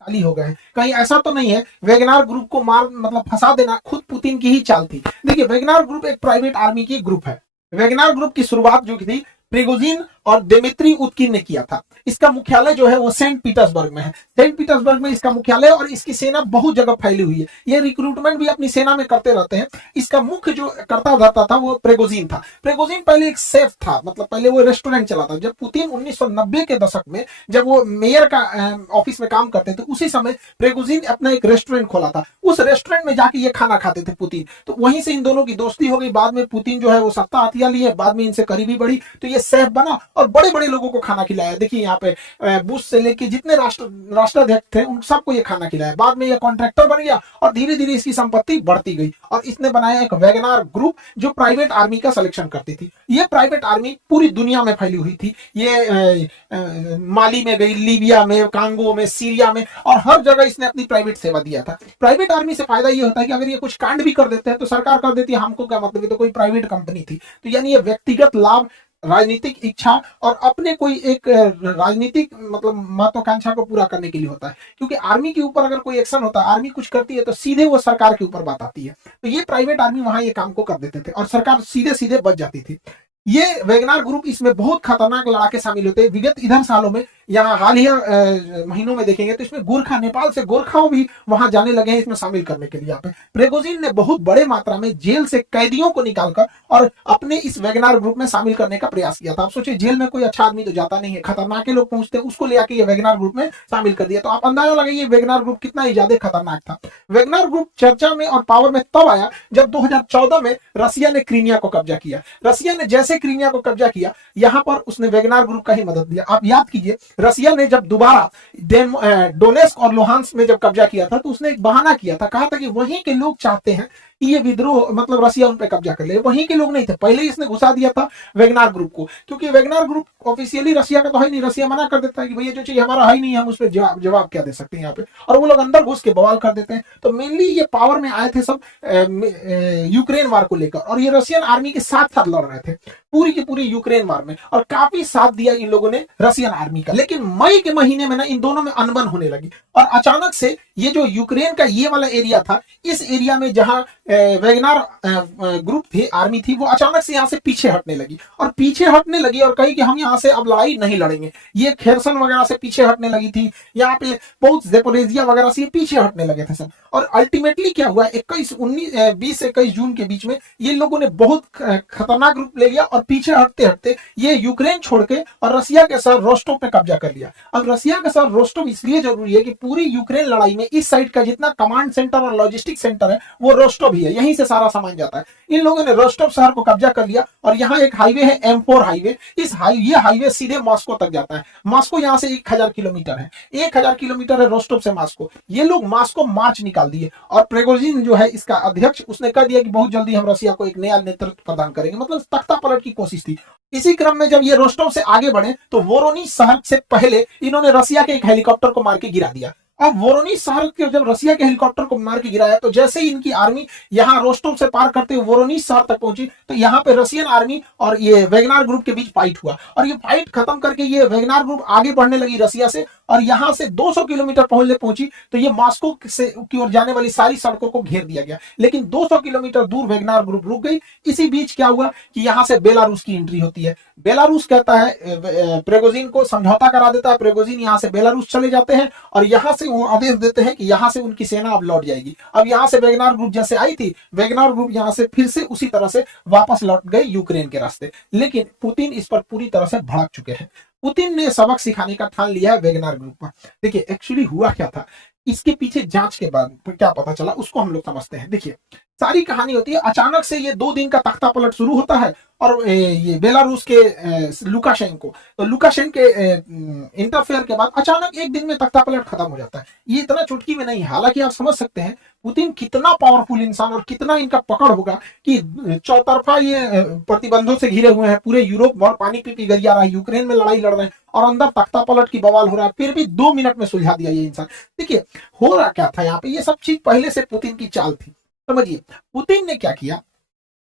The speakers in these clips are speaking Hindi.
शक्तिशाली हो गए हैं। कहीं ऐसा तो नहीं है वेगनार ग्रुप को मार मतलब फंसा देना खुद पुतिन की ही चाल थी। देखिए वेगनार ग्रुप एक प्राइवेट आर्मी की ग्रुप है। वेगनार ग्रुप की शुरुआत जो थी प्रिगोजिन और दिमित्री उत्किन ने किया था। इसका मुख्यालय जो है वो सेंट पीटर्सबर्ग में है। सेंट पीटर्सबर्ग में इसका मुख्यालय और इसकी सेना बहुत जगह फैली हुई है। ये रिक्रूटमेंट भी अपनी सेना में करते रहते हैं। इसका मुख्य जो करता धरता था वो प्रिगोजिन था। प्रिगोजिन पहले एक सेफ था, मतलब पहले वो रेस्टोरेंट चलाता। जब पुतिन 1990 के दशक में जब वो मेयर का ऑफिस में काम करते थे उसी समय प्रिगोजिन अपना एक रेस्टोरेंट खोला था। उस रेस्टोरेंट में जाके ये खाना खाते थे पुतिन। तो वहीं से इन दोनों की दोस्ती हो गई। बाद में पुतिन जो है वो सत्ता हथिया लिए, बाद में इनसे करीबी बढ़ी तो ये सेफ बना और बड़े बड़े लोगों को खाना खिलाया। देखिए यहाँ पे बुश से लेके जितने राष्ट्राध्यक्ष थे उन सबको ये खाना खिलाया। बाद में ये कॉन्ट्रैक्टर बन गया और धीरे धीरे इसकी संपत्ति बढ़ती गई और इसने बनाया एक वेगनार ग्रुप जो प्राइवेट आर्मी का सिलेक्शन करती थी। ये प्राइवेट आर्मी पूरी दुनिया में फैली हुई थी। ये माली में गई, लीबिया में, कांगो में, सीरिया में और हर जगह इसने अपनी प्राइवेट सेवा दिया था। प्राइवेट आर्मी से फायदा ये होता है कि अगर ये कुछ कांड भी कर देते हैं तो सरकार कर देती है, हमको क्या मतलब, ये तो कोई प्राइवेट कंपनी थी। तो यानी ये व्यक्तिगत लाभ, राजनीतिक इच्छा और अपने कोई एक राजनीतिक मतलब महत्वाकांक्षा को पूरा करने के लिए होता है। क्योंकि आर्मी के ऊपर अगर कोई एक्शन होता है, आर्मी कुछ करती है तो सीधे वो सरकार के ऊपर बात आती है। तो ये प्राइवेट आर्मी वहां ये काम को कर देते थे और सरकार सीधे सीधे बच जाती थी। ये वेगनार ग्रुप इसमें बहुत खतरनाक लड़ाके शामिल होते हैं। विगत इधर सालों में, यहाँ हाल ही महीनों में देखेंगे तो इसमें गोरखा, नेपाल से गोरखाओं भी वहां जाने लगे हैं इसमें शामिल करने के लिए। यहाँ पे प्रिगोजिन ने बहुत बड़े मात्रा में जेल से कैदियों को निकालकर और अपने इस वेगनार ग्रुप में शामिल करने का प्रयास किया था। आप सोचिए जेल में कोई अच्छा आदमी तो जाता नहीं है, खतरनाक लोग पहुंचते हैं, उसको ले आके ये वेगनार ग्रुप में शामिल कर दिया। तो आप अंदाजा लगाइए वेगनार ग्रुप कितना ही ज्यादा खतरनाक था। वेगनार ग्रुप चर्चा में और पावर में तब आया जब 2014 में रसिया ने क्रीमिया को कब्जा किया। रसिया ने जैसे क्रीमिया को कब्जा किया, यहां पर उसने वेगनार ग्रुप का ही मदद दिया। आप याद कीजिए रसिया ने जब दोबारा डोनेस्क और लुहांस्क में जब कब्जा किया था तो उसने एक बहाना किया था, कहा था कि वहीं के लोग चाहते हैं कि ये विद्रोह मतलब रसिया उन पे कब्जा कर ले। वहीं के लोग नहीं थे, पहले ही इसने घुसा दिया था वेगनार ग्रुप को। क्योंकि वेगनार ग्रुप ऑफिशियली रसिया का तो है नहीं, रसिया मना कर देता है कि भैया जो चीज हमारा है ही नहीं, हम उस पर जवाब क्या दे सकते हैं यहाँ पे, और वो लोग अंदर घुस के बवाल कर देते हैं। तो मेनली ये पावर में आए थे सब यूक्रेन वार को लेकर और ये रशियन आर्मी के साथ साथ लड़ रहे थे पूरी की पूरी यूक्रेन वार में और काफी साथ दिया इन लोगों ने रशियन आर्मी का। लेकिन मई के महीने में ना इन दोनों में अनबन होने लगी और अचानक से ये जो यूक्रेन का ये वाला एरिया था, इस एरिया में जहां वेगनार ग्रुप थी, आर्मी थी, वो अचानक से यहाँ से पीछे हटने लगी और पीछे हटने लगी और कही कि हम यहाँ से अब लड़ाई नहीं लड़ेंगे। ये खेरसन वगैरह से पीछे हटने लगी थी, यहाँ पे बहुत जेपोरेजिया वगैरह से पीछे हटने लगे थे सब। और अल्टीमेटली क्या हुआ, 20-21 जून के बीच में ये लोगों ने बहुत खतरनाक रूप ले लिया और पीछे हटते हटते ये यूक्रेन छोड़ के और रसिया के शहर रोस्टोव पे कब्जा कर लिया। अब रसिया का शहर रोस्टोव इसलिए जरूरी है कि पूरी यूक्रेन लड़ाई में इस साइड का जितना कमांड सेंटर और लॉजिस्टिक सेंटर है वो रोस्टोव ही है, यहीं से सारा सामान जाता है। इन लोगों ने रोस्टोव शहर को कब्जा कर लिया और यहाँ एक हाईवे है M4 हाईवे। ये हाईवे सीधे मॉस्को तक जाता है। मॉस्को यहाँ से 1000 किलोमीटर है, 1000 किलोमीटर है रोस्टोव से मॉस्को। ये लोग मॉस्को मार्च निकाल दिए और प्रिगोजिन जो है इसका अध्यक्ष, उसने कह दिया कि बहुत जल्दी हम रसिया को एक नया नेतृत्व प्रदान करेंगे, मतलब तख्ता पलट की कोशिश थी। इसी क्रम में जब ये रोस्टोव से आगे बढ़े तो वोरोनिज शहर से पहले इन्होंने रसिया के एक हेलीकॉप्टर को मार के गिरा दिया। अब वोरोनिज शहर के जब रसिया के हेलीकॉप्टर को मार के गिराया तो जैसे ही इनकी आर्मी यहाँ रोस्टोव से पार करते हुए वोरोनिज शहर तक पहुंची तो यहाँ पे रशियन आर्मी और ये वेगनार ग्रुप के बीच फाइट हुआ और ये फाइट खत्म करके ये वेगनार ग्रुप आगे बढ़ने लगी रसिया से और यहाँ से 200 किलोमीटर पहुंची तो ये मॉस्को से की ओर जाने वाली सारी सड़कों को घेर दिया गया। लेकिन 200 किलोमीटर दूर वेगनार ग्रुप रुक गई। इसी बीच क्या हुआ कि यहाँ से बेलारूस की एंट्री होती है। बेलारूस कहता है प्रिगोजिन को समझौता करा देता है, प्रिगोजिन यहाँ से बेलारूस चले जाते हैं और यहाँ से वो आदेश देते हैं कि यहाँ से उनकी सेना अब लौट जाएगी। अब यहाँ से वेगनार ग्रुप जैसे आई थी, वेगनार ग्रुप यहाँ से फिर से उसी तरह से वापस लौट गए यूक्रेन के रास्ते। लेकिन पुतिन इस पर पूरी तरह से भड़क चुके हैं। पुतिन ने सबक सिखाने का ठान लिया है वेगनार ग्रुप पर। देखिए एक्चुअली हुआ क्या था, इसके पीछे जांच के बाद क्या पता चला उसको हम लोग समझते हैं। देखिए सारी कहानी होती है, अचानक से ये 2 दिन का तख्ता पलट शुरू होता है और ये बेलारूस के लुकाशेंको, तो लुकाशेंको के इंटरफेयर के बाद अचानक एक दिन में तख्ता पलट खत्म हो जाता है। ये इतना चुटकी में नहीं। हालांकि आप समझ सकते हैं पुतिन कितना पावरफुल इंसान और कितना इनका पकड़ होगा कि चौतरफा ये प्रतिबंधों से घिरे हुए हैं, पूरे यूरोप और पानी पी गरिया रहा है, यूक्रेन में लड़ाई लड़ रहे हैं और अंदर तख्ता पलट की बवाल हो रहा है, फिर भी 2 मिनट में सुलझा दिया ये इंसान। देखिए हो रहा क्या था यहाँ पे, ये सब चीज पहले से पुतिन की चाल थी। समझिए पुतिन ने क्या किया,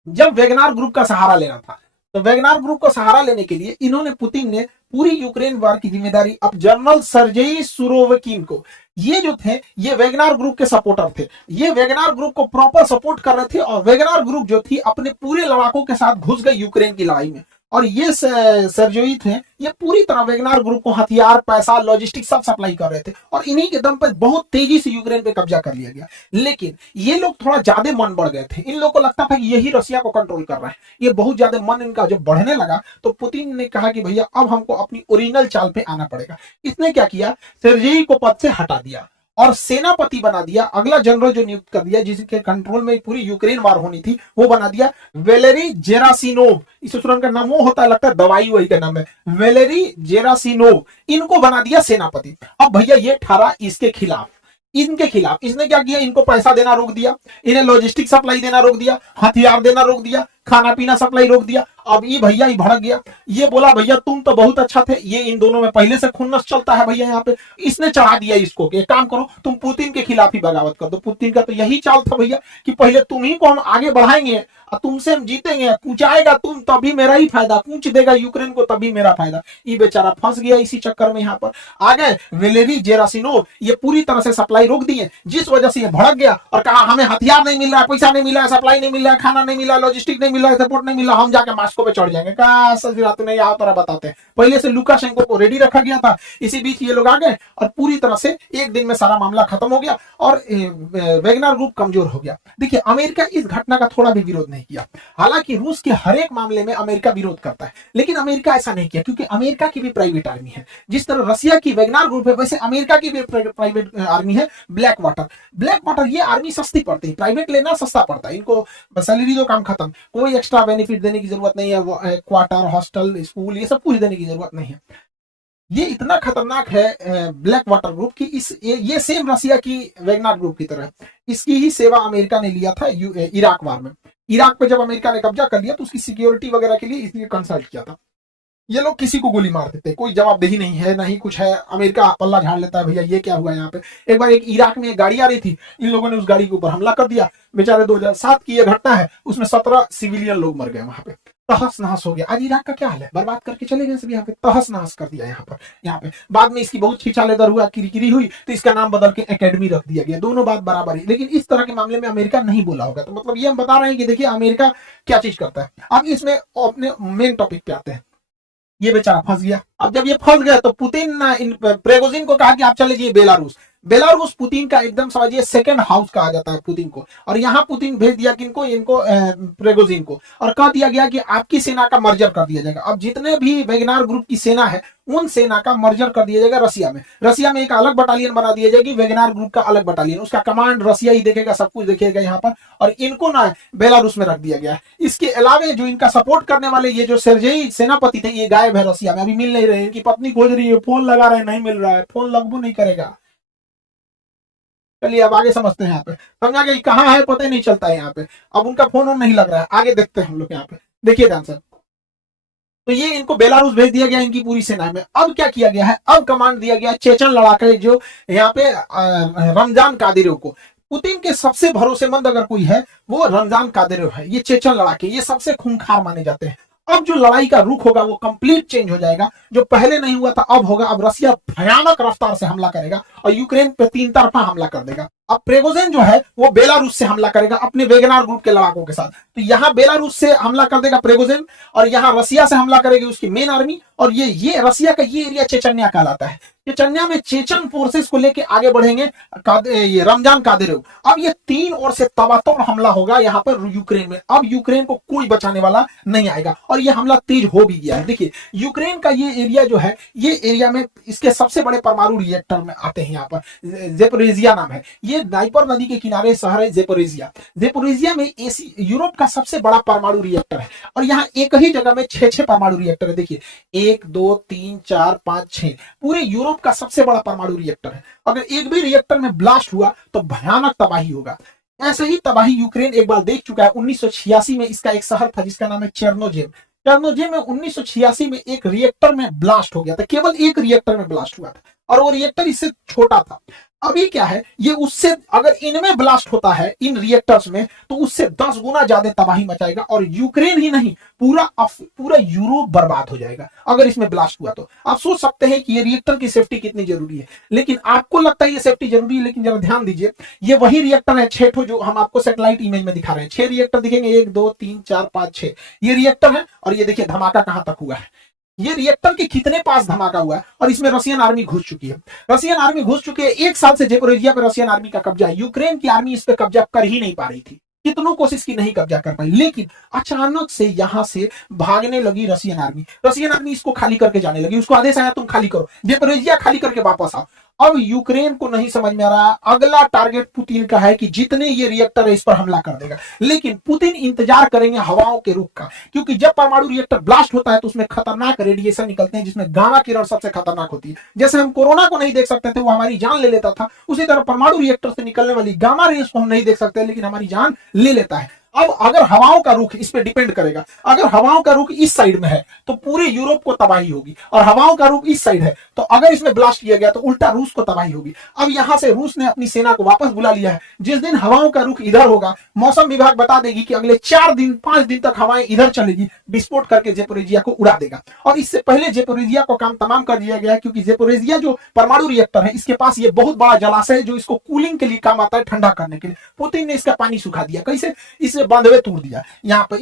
जब वेगनार ग्रुप का सहारा लेना था तो वेगनार ग्रुप को सहारा लेने के लिए पुतिन ने पूरी यूक्रेन वार की जिम्मेदारी अब जनरल सर्जेई सुरोविकिन को, ये जो थे ये वेगनार ग्रुप के सपोर्टर थे, ये वेगनार ग्रुप को प्रॉपर सपोर्ट कर रहे थे और वेगनार ग्रुप जो थी अपने पूरे लड़ाकों के साथ घुस गई यूक्रेन की लड़ाई में। और ये सर्जोई थे, ये पूरी तरह वेगनार ग्रुप को हथियार, पैसा, लॉजिस्टिक सब सप्लाई कर रहे थे और इन्हीं के दम पर बहुत तेजी से यूक्रेन पे कब्जा कर लिया गया। लेकिन ये लोग थोड़ा ज्यादा मन बढ़ गए थे, इन लोगों को लगता था कि यही रसिया को कंट्रोल कर रहा है। ये बहुत ज्यादा मन इनका जब बढ़ने लगा तो पुतिन ने कहा कि भैया अब हमको अपनी ओरिजिनल चाल पे आना पड़ेगा। इसने क्या किया, सेर्जेई को पद से हटा दिया और सेनापति बना दिया। अगला जनरल जो नियुक्त कर दिया, जिसके कंट्रोल में पूरी यूक्रेन वार होनी थी, वो बना दिया वेलेरी जेरासिनोव। इस स्टूडेंट का नाम वो होता है, लगता है दवाई वही का नाम है, वेलेरी जेरासिनोव। इनको बना दिया सेनापति। अब भैया ये ठहरा इसके खिलाफ, इनके खिलाफ। इसने क्या किया, इनको पैसा देना रोक दिया, इन्हें लॉजिस्टिक सप्लाई देना रोक दिया, हथियार देना रोक दिया, खाना पीना सप्लाई रोक दिया। अब ये भैया ही भड़क गया, ये बोला भैया तुम तो बहुत अच्छा थे, ये इन दोनों में पहले से खुन्नस चलता है भैया यहाँ पे। इसने चढ़ा दिया इसको कि एक काम करो तुम पुतिन के खिलाफ ही बगावत कर दो। पुतिन का तो यही चाल था भैया कि पहले तुम ही को हम आगे बढ़ाएंगे और तुमसे हम जीतेंगे, कूचाएगा तुम तभी मेरा ही फायदा, कूच देगा यूक्रेन को तभी मेरा फायदा। ये बेचारा फंस गया इसी चक्कर में। यहाँ पर आ गए वेलेरी जेरासिनोव, ये पूरी तरह से सप्लाई रोक दिए, जिस वजह से ये भड़क गया और कहा हमें हथियार नहीं मिल रहा है, पैसा नहीं मिल रहा है, सप्लाई नहीं मिल रहा है, खाना नहीं मिल रहा है, लॉजिस्टिक नहीं मिल रहा है, सपोर्ट नहीं मिल रहा, हम जाके मास्को पे चढ़ जाएंगे। कहा सच रात नहीं आओ तरह बताते हैं। पहले से लुकाशेंको को रेडी रखा गया था, इसी बीच ये लोग आ गए और पूरी तरह से एक दिन में सारा मामला खत्म हो गया और वेगनर ग्रुप कमजोर हो गया। देखिए अमेरिका इस घटना का थोड़ा भी विरोध नहीं किया, हालांकि रूस के हर एक मामले में अमेरिका विरोध करता है, लेकिन अमेरिका ऐसा नहीं किया क्योंकि अमेरिका की भी प्राइवेट आर्मी है। जिस तरह रशिया की वेगनर ग्रुप है वैसे अमेरिका की भी प्राइवेट आर्मी है ब्लैक वाटर। ब्लैक वाटर ये आर्मी सस्ती पड़ती है, प्राइवेट लेना सस्ता पड़ता है, इनको सैलरी दो काम खत्म, कोई एक्स्ट्रा बेनिफिट देने की जरूरत नहीं है, क्वार्टर, हॉस्टल, स्कूल ये सब कुछ देने की जरूरत नहीं है। ये इतना खतरनाक है ब्लैक वाटर ग्रुप की ये सेम रशिया की वेगनर ग्रुप की तरह। इसकी ही सेवा अमेरिका ने लिया था इराक वार में। इराक पे जब अमेरिका ने कब्जा कर लिया तो उसकी सिक्योरिटी वगैरह के लिए इसलिए कंसल्ट किया था। ये लोग किसी को गोली मार देते, कोई जवाबदेही नहीं है, नहीं कुछ है, अमेरिका पल्ला झाड़ लेता है भैया ये क्या हुआ यहाँ पे। एक बार एक इराक में एक गाड़ी आ रही थी, इन लोगों ने उस गाड़ी के ऊपर हमला कर दिया, बेचारे 2007 की ये घटना है, उसमें 17 सिविलियन लोग मर गए वहां पे, तहस नहस हो गया। आज इराक का क्या हाल है, बर्बाद करके चले गए सब, यहाँ पे तहस नहस कर दिया यहाँ पे। बाद में इसकी बहुत छिछालेदर हुआ, किरकिरी हुई तो इसका नाम बदल के एकेडमी रख दिया गया। दोनों बात बराबर ही, लेकिन इस तरह के मामले में अमेरिका नहीं बोला होगा। तो मतलब ये हम बता रहे हैं कि देखिए अमेरिका क्या चीज करता है। अब इसमें अपने मेन टॉपिक पे आते हैं। ये बेचारा फंस गया। अब जब ये फंस गया तो पुतिन इन प्रेगोजिन को कहा कि आप चले जाइए बेलारूस। बेलारूस पुतिन का एकदम समझिए सेकंड हाउस कहा जाता है पुतिन को। और यहां पुतिन भेज दिया किनको, इनको प्रेगोजिन को, और कह दिया गया कि आपकी सेना का मर्जर कर दिया जाएगा। अब जितने भी वेगनार ग्रुप की सेना है उन सेना का मर्जर कर दिया जाएगा रसिया में। रसिया में एक अलग बटालियन बना दिया जाएगी, वेगनार ग्रुप का अलग बटालियन, उसका कमांड रसिया ही देखेगा, सब कुछ देखेगा यहाँ पर, और इनको ना बेलारूस में रख दिया गया है। इसके अलावा जो इनका सपोर्ट करने वाले ये जो सेर्जेई सेनापति थे ये गायब है रसिया में, अभी मिल नहीं रहे। इनकी पत्नी खोज रही है, फोन लगा रहे हैं, नहीं मिल रहा है, फोन लगभग नहीं करेगा। चलिए अब आगे समझते हैं। यहाँ पे समझा गया कहाँ है पता ही नहीं चलता है यहाँ पे। अब उनका फोन ऑन नहीं लग रहा है, आगे देखते हैं हम लोग। यहाँ पे देखिए आंसर, तो ये इनको बेलारूस भेज दिया गया इनकी पूरी सेना में। अब क्या किया गया है, अब कमांड दिया गया चेचन लड़ाके जो यहाँ पे रमजान कादिरोव को। पुतिन के सबसे भरोसेमंद अगर कोई है वो रमजान कादिरोव है। ये चेचन लड़ाके ये सबसे खूंखार माने जाते हैं। अब जो लड़ाई का रुख होगा वो कंप्लीट चेंज हो जाएगा, जो पहले नहीं हुआ था अब होगा। अब रसिया भयानक रफ्तार से हमला करेगा और यूक्रेन पे 3 तरफा हमला कर देगा। अब प्रेगोजिन जो है वो बेलारूस से हमला करेगा अपने वेगनार ग्रुप के लड़ाकों के साथ। तो यहाँ बेलारूस से हमला कर देगा प्रेगोजिन, और यहाँ रसिया से हमला करेगी उसकी मेन आर्मी। और ये रसिया का ये एरिया चेचन्या कहलाता है। चेचन्या में चेचन फोर्सेस को लेके आगे बढ़ेंगे ये रमजान कादिरोव। अब ये 3 ओर से तबातोड़ हमला होगा यहाँ पर यूक्रेन में। अब यूक्रेन को कोई बचाने वाला नहीं आएगा और ये हमला तेज हो भी गया है। देखिए यूक्रेन का ये एरिया जो है, ये एरिया में इसके सबसे बड़े परमाणु रिएक्टर में आते हैं। यहाँ पर जेपोरेजिया नाम है, ये नाइपर नदी के किनारे शहर है जेपोरेजिया। जेपोरेजिया में यूरोप का सबसे बड़ा परमाणु रिएक्टर है और यहाँ एक ही जगह में 6 परमाणु रिएक्टर है। देखिए 1 2 3 4 5 6 पूरे यूरोप का सबसे बड़ा परमाणु रिएक्टर है। अगर एक भी रिएक्टर में ब्लास्ट हुआ तो भयानक तबाही होगा। ऐसे ही तबाही यूक्रेन एक बार देख चुका है। 1986 में इसका एक शहर था जिसका नाम है चेर्नोजेव। चेर्नोजेव में 1986 में एक रिएक्टर में ब्लास्ट हो गया था, केवल एक रिएक्टर में ब्लास्ट हुआ था और वो रिएक्टर इससे छोटा था। अभी क्या है, ये उससे अगर इनमें ब्लास्ट होता है इन रिएक्टर्स में, तो उससे 10 गुना ज्यादा तबाही मचाएगा, और यूक्रेन ही नहीं पूरा यूरोप बर्बाद हो जाएगा अगर इसमें ब्लास्ट हुआ तो। आप सोच सकते हैं कि ये रिएक्टर की सेफ्टी कितनी जरूरी है। लेकिन आपको लगता है ये सेफ्टी जरूरी है, लेकिन जरा ध्यान दीजिए, ये वही रिएक्टर है 6 ठो जो हम आपको सैटेलाइट इमेज में दिखा रहे हैं। 6 रिएक्टर दिखेंगे, 1 2 3 4 5 6 ये रिएक्टर है। और ये देखिए धमाका कहां तक हुआ है, ये रिएक्टर के कितने पास धमाका हुआ है, और इसमें रशियन आर्मी घुस चुकी है। रशियन आर्मी घुस चुकी है। 1 साल से जेपोरोजिया पर रशियन आर्मी का कब्जा है। यूक्रेन की आर्मी इस पे कब्जा कर ही नहीं पा रही थी, कितनों कोशिश की नहीं कब्जा कर पाई। लेकिन अचानक से यहां से भागने लगी रशियन आर्मी। रशियन आर्मी इसको खाली करके जाने लगी, उसको आदेश आया तुम खाली करो, जेपोरोजिया खाली करके वापस आओ। अब यूक्रेन को नहीं समझ में आ रहा, अगला टारगेट पुतिन का है कि जितने ये रिएक्टर है इस पर हमला कर देगा। लेकिन पुतिन इंतजार करेंगे हवाओं के रुख का, क्योंकि जब परमाणु रिएक्टर ब्लास्ट होता है तो उसमें खतरनाक रेडिएशन निकलते हैं, जिसमें गामा किरण सबसे खतरनाक होती है। जैसे हम कोरोना को नहीं देख सकते थे, वो हमारी जान ले लेता था, उसी तरह परमाणु रिएक्टर से निकलने वाली गामा रेस को हम नहीं देख सकते, लेकिन हमारी जान ले लेता है। अब अगर हवाओं का रुख इस पे डिपेंड करेगा, अगर हवाओं का रुख इस साइड में है तो पूरे यूरोप को तबाही होगी, और हवाओं का रुख इस साइड है तो अगर इसमें ब्लास्ट किया गया तो उल्टा रूस को तबाही होगी। अब यहां से रूस ने अपनी सेना को वापस बुला लिया है। जिस दिन हवाओं का रुख इधर होगा, मौसम विभाग बता देगी कि अगले 4 दिन 5 दिन तक हवाएं इधर चलेगी, विस्फोट करके जेपोरोजिया को उड़ा देगा। और इससे पहले जेपोरोजिया को काम तमाम कर दिया गया है, क्योंकि जेपोरोजिया जो परमाणु रिएक्टर है इसके पास ये बहुत बड़ा जलाशय है जो इसको कूलिंग के लिए काम आता है, ठंडा करने के लिए। पुतिन ने इसका पानी सुखा दिया, कैसे, इसे बांधवे तोड़ दिया। यहाँ पे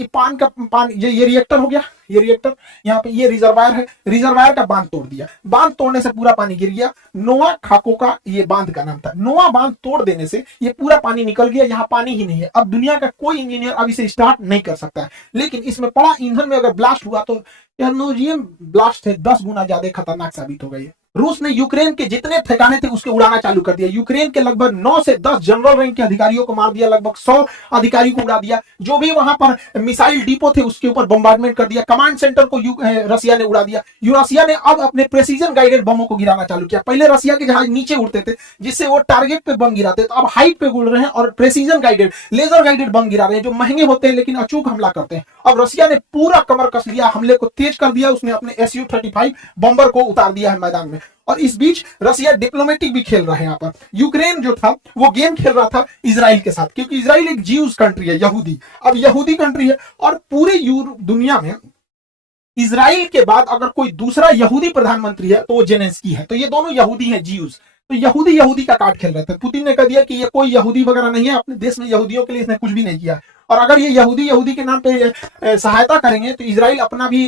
ये रिएक्टर हो गया, ये रिएक्टर, यहाँ पे ये रिजर्वायर है, रिजर्वायर का बांध तोड़ दिया। बांध तोड़ने से पूरा पानी गिर गया। नोआ खाको का ये बांध का नाम था। नोआ बांध तोड़ देने से ये पूरा पानी निकल गया, यहाँ पानी ही नहीं है। अब दुनिया का कोई इंजीनियर अब इसे स्टार्ट नहीं कर सकता है। लेकिन इसमें पड़ा ईंधन में अगर ब्लास्ट हुआ तो यह नोजियम ब्लास्ट है 10 गुना ज्यादा खतरनाक साबित हो गई है। रूस ने यूक्रेन के जितने ठिकाने थे उसके उड़ाना चालू कर दिया। यूक्रेन के लगभग 9 से 10 जनरल रैंक के अधिकारियों को मार दिया, लगभग 100 अधिकारी को उड़ा दिया। जो भी वहां पर मिसाइल डिपो थे उसके ऊपर बम्बार्डमेंट कर दिया। कमांड सेंटर को रसिया ने उड़ा दिया। रसिया ने अब अपने प्रेसिजन गाइडेड बमों को गिराना चालू किया। पहले रसिया के जहाज नीचे उड़ते थे जिससे वो टारगेट पे बम गिराते, तो अब हाइट पे उड़ रहे हैं और precision guided laser guided bomb गिरा रहे हैं, जो महंगे होते हैं लेकिन अचूक हमला करते हैं। अब रसिया ने पूरा कमर कस लिया, हमले को तेज कर दिया। उसने अपने Su-35 बम्बर को उतार दिया है मैदान में। और इस बीच रसिया डिप्लोमेटिक भी खेल रहा है। यहाँ पर यूक्रेन जो था वो गेम खेल रहा था इजराइल के साथ, क्योंकि इजराइल एक ज्यूज कंट्री है, यहूदी। अब यहूदी कंट्री है और पूरे दुनिया में इजराइल के बाद अगर कोई दूसरा यहूदी प्रधानमंत्री है तो वो जेलेंस्की है। तो ये दोनों यहूदी हैं, ज्यूज। तो यहूदी का कार्ड खेल रहे थे। पुतिन ने कह दिया कि ये कोई यहूदी वगैरह नहीं है, अपने देश में यहूदियों के लिए इसने कुछ भी नहीं किया। और अगर ये यहूदी के नाम पे सहायता करेंगे तो इजराइल अपना भी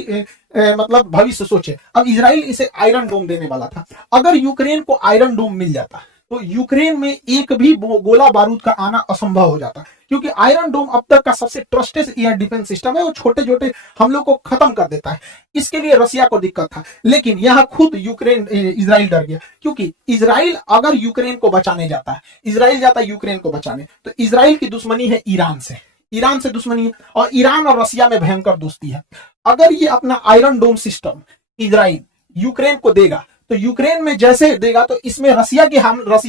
मतलब भविष्य सोचे। अब इजराइल इसे आयरन डोम देने वाला था। अगर यूक्रेन को आयरन डोम मिल जाता तो यूक्रेन में एक भी गोला बारूद का आना असंभव हो जाता, क्योंकि आयरन डोम अब तक का सबसे ट्रस्टेड एयर डिफेंस सिस्टम है। वो छोटे छोटे हमलों को खत्म कर देता है। इसके लिए रसिया को दिक्कत था, लेकिन यहाँ खुद इजराइल डर गया, क्योंकि इजराइल अगर यूक्रेन को बचाने जाता है, इजराइल जाता है यूक्रेन को बचाने, तो इजराइल की दुश्मनी है ईरान से। ईरान से दुश्मनी है और ईरान और रसिया में भयंकर दोस्ती है। अगर ये अपना आयरन डोम सिस्टम इजराइल यूक्रेन को देगा तो यूक्रेन में जैसे देगा तो इसमें रसिया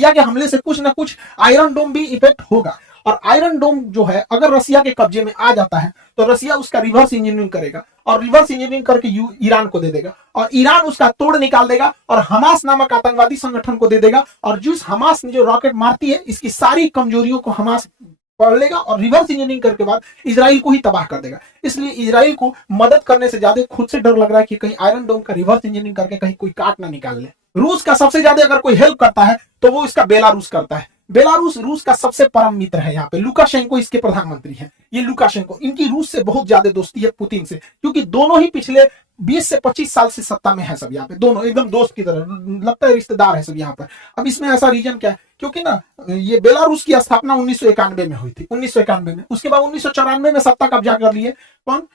के हमले से कुछ ना कुछ आयरन डोम भी इफेक्ट होगा। और आयरन डोम जो है अगर रसिया के कब्जे में आ जाता है तो रसिया उसका रिवर्स इंजीनियरिंग करेगा और रिवर्स इंजीनियरिंग करके ईरान को दे देगा, और ईरान उसका तोड़ निकाल देगा और हमास नामक आतंकवादी संगठन को दे देगा। और जिस हमास ने जो रॉकेट मारती है इसकी सारी कमजोरियों को हमास पढ़ लेगा और रिवर्स इंजीनियरिंग करके बाद इजराइल को ही तबाह कर देगा। इसलिए इजराइल को मदद करने से ज्यादा खुद से डर लग रहा है कि कहीं आयरन डोम का रिवर्स इंजीनियरिंग करके कहीं कोई काट ना निकाल ले। रूस का सबसे ज्यादा अगर कोई हेल्प करता है तो वो इसका बेलारूस करता है। बेलारूस रूस का सबसे परम मित्र है। यहाँ पे लुकाशेंको इसके प्रधानमंत्री हैं। ये लुकाशेंको, इनकी रूस से बहुत ज्यादा दोस्ती है पुतिन से, क्योंकि दोनों ही पिछले 20 से 25 साल से सत्ता में है सब। यहाँ पे दोनों एकदम दोस्त की तरह, लगता है रिश्तेदार है सब यहाँ पर। अब इसमें ऐसा रीजन क्या है, क्योंकि ना ये बेलारूस की स्थापना 1991 में हुई थी, 1991 में। उसके बाद 1994 में सत्ता कब्जा कर लिए कौन,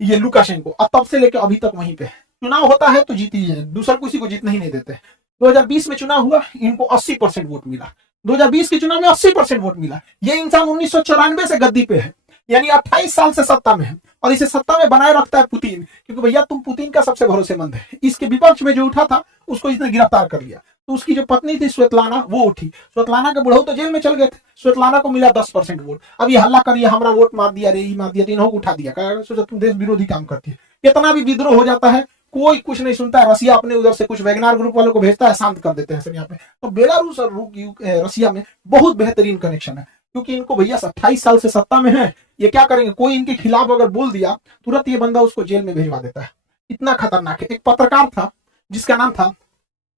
ये लुकाशेंको। अब तब से लेकर अभी तक वहीं पे चुनाव होता है तो जीती है, दूसरा किसी को जीतने ही नहीं देते। 2020 में चुनाव हुआ, इनको 80% वोट मिला। 2020 के चुनाव में 80% वोट मिला। ये इंसान 1994 से गद्दी पे है, यानी 28 साल से सत्ता में है, और इसे सत्ता में बनाए रखता है पुतिन, क्योंकि भैया तुम पुतिन का सबसे भरोसेमंद है। इसके विपक्ष में जो उठा था उसको इसने गिरफ्तार कर लिया। तो उसकी जो पत्नी थी स्वेतलाना, वो उठी। स्वेतलाना के बुढ़ऊ तो जेल में चल गए थे, स्वेतलाना को मिला 10% वोट। अब ये हल्ला करिए हमारा वोट मार दिया रे, मार दिया, इन्हों को उठा दिया, सोचा तुम देश विरोधी काम करती है। कितना भी विद्रोह हो जाता है, कोई कुछ नहीं सुनता है। रसिया अपने उधर से कुछ वैगनार ग्रुप वालों को भेजता है, शांत कर देते हैं सब यहाँ पे। तो बेलारूस और रसिया में बहुत बेहतरीन कनेक्शन है, क्योंकि इनको भैया 28 साल से सत्ता में है। ये क्या करेंगे, कोई इनके खिलाफ अगर बोल दिया तुरंत ये बंदा उसको जेल में भेजवा देता है, इतना खतरनाक है। एक पत्रकार था जिसका नाम था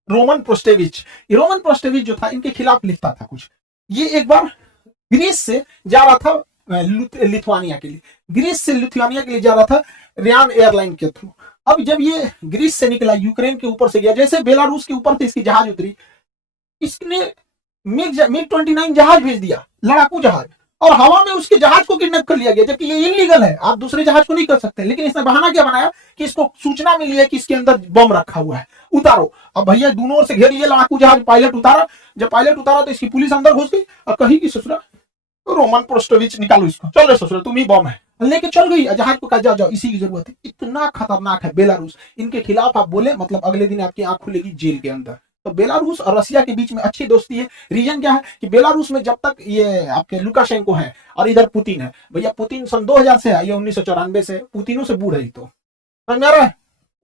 रोमन प्रोस्टेविच। ये रोमन प्रोस्टेविच जो था इनके खिलाफ लिखता था कुछ। ये एक बार ग्रीस से जा रहा था लिथुआनिया के लिए, ग्रीस से लिथुआनिया के लिए जा रहा था रियान एयरलाइन के थ्रू। अब जब ये ग्रीस से निकला, यूक्रेन के ऊपर से गया, जैसे बेलारूस के ऊपर से इसकी जहाज उतरी, इसने मिग 29 जहाज भेज दिया, लड़ाकू जहाज, और हवा में उसके जहाज को किडनैप कर लिया गया, जबकि ये इलीगल है, आप दूसरे जहाज को नहीं कर सकते। लेकिन इसने बहाना क्या बनाया कि इसको सूचना मिली है कि इसके अंदर बम रखा हुआ है, उतारो। अब भैया दोनों ओर से घेर लिए लड़ाकू जहाज, पायलट उतारा। जब पायलट उतारा तो इसकी पुलिस अंदर घुस गई और कही कि ससुरा रोमन प्रोस्टोविच निकालो इसको, चल रे ससुरा तुम ही बम है, लेके चल गई। जहाज को कहा जाओ जाओ, इसी की जरूरत है। इतना खतरनाक है बेलारूस। इनके खिलाफ आप बोले मतलब अगले दिन आपकी आंख खुलेगी जेल के अंदर। तो बेलारूस और रसिया के बीच में अच्छी दोस्ती है। रीजन क्या है कि बेलारूस में जब तक ये आपके लुकाशेंको है और इधर पुतिन है, भैया पुतिन सन 2000 से है, ये 1994 से, पुतिनों से बूढ़ है। तो समझ रहा है,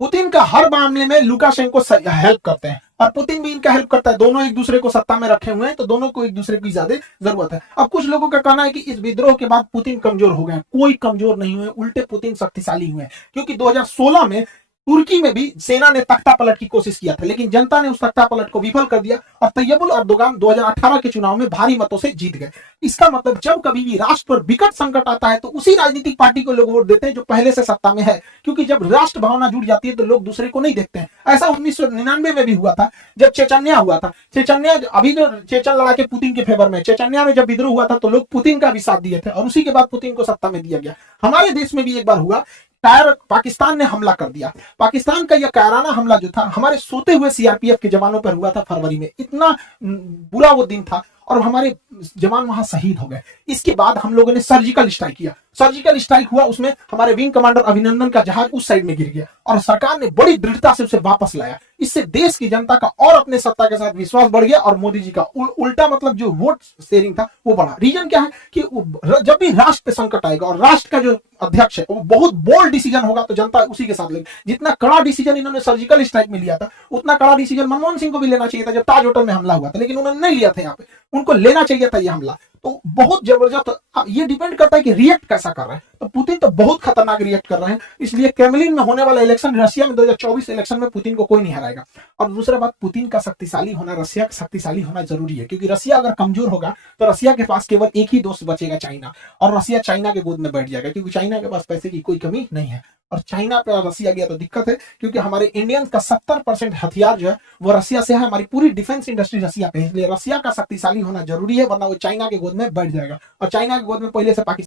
पुतिन का हर मामले में लुकाशेंको हेल्प करते हैं और पुतिन भी इनका हेल्प करता है। दोनों एक दूसरे को सत्ता में रखे हुए हैं, तो दोनों को एक दूसरे की ज्यादा जरूरत है। अब कुछ लोगों का कहना है कि इस विद्रोह के बाद पुतिन कमजोर हो गए। कोई कमजोर नहीं हुए, उल्टे पुतिन शक्तिशाली हुए, क्योंकि 2016 में तुर्की में भी सेना ने तख्ता पलट की कोशिश किया था, लेकिन जनता ने उस तख्ता पलट को विफल कर दिया और तैयबुल अर्दोगान 2018 के चुनाव में भारी मतों से जीत गए। इसका मतलब जब कभी भी राष्ट्र पर विकट संकट आता है तो उसी राजनीतिक पार्टी को लोग वोट देते हैं जो पहले से सत्ता में है, क्योंकि जब राष्ट्र भावना जुड़ जाती है तो लोग दूसरे को नहीं देखते हैं। ऐसा 1999 में भी हुआ था, जब चेचन्या हुआ था। चेचन्या अभी जो चेचन लड़ा के पुतिन के फेवर में, चेचन्या में जब विद्रोह हुआ था तो लोग पुतिन का भी साथ दिए थे और उसी के बाद पुतिन को सत्ता में दिया गया। हमारे देश में भी एक बार हुआ, पाकिस्तान ने हमला कर दिया। पाकिस्तान का यह कायराना हमला जो था हमारे सोते हुए सीआरपीएफ के जवानों पर हुआ था फरवरी में। इतना बुरा वो दिन था और हमारे जवान वहां शहीद हो गए। इसके बाद हम लोगों ने सर्जिकल स्ट्राइक किया। सर्जिकल स्ट्राइक हुआ, उसमें हमारे विंग कमांडर अभिनंदन का जहाज उस साइड में गिर गया और सरकार ने बड़ी दृढ़ता से उसे वापस लाया। इससे देश की जनता का और अपने सत्ता के साथ विश्वास बढ़ गया और मोदी जी का उल्टा मतलब जो वोट शेयरिंग था वो बढ़ा। रीजन क्या है कि जब भी राष्ट्र पे संकट आएगा और राष्ट्र का जो अध्यक्ष है वो बहुत बोल्ड डिसीजन होगा तो जनता उसी के साथ लेगी। जितना कड़ा डिसीजन इन्होंने सर्जिकल स्ट्राइक में लिया था, उतना कड़ा डिसीजन मनमोहन सिंह को भी लेना चाहिए था जब ताज होटल में हमला हुआ था, लेकिन उन्होंने नहीं लिया था। यहाँ पे उनको लेना चाहिए था ये हमला। तो बहुत जबरदस्त, ये डिपेंड करता है कि रिएक्ट कैसा कर रहा है। तो पुतिन तो बहुत खतरनाक रिएक्ट कर रहे हैं, इसलिए क्रेमलिन में होने वाला इलेक्शन, रशिया में 2024 इलेक्शन में पुतिन को कोई नहीं हराएगा। और दूसरा बात, पुतिन का शक्तिशाली होना, रशिया का शक्तिशाली होना जरूरी है, क्योंकि रशिया अगर कमजोर होगा तो रशिया के पास केवल एक ही दोस्त बचेगा, चाइना, और रशिया चाइना के गोद में बैठ जाएगा, क्योंकि चाइना के पास पैसे की कोई कमी नहीं है। और चाइना पे रसिया गया तो दिक्कत है, क्योंकि हमारे इंडियंस का 70% हथियार जो है वो रसिया से है। हमारी पूरी डिफेंस इंडस्ट्री रसिया पे है, इसलिए रसिया का शक्तिशाली होना जरूरी है, वरना वो चाइना के गोद में बैठ जाएगा। और चाइना के गोद में पहले से पाकिस्तान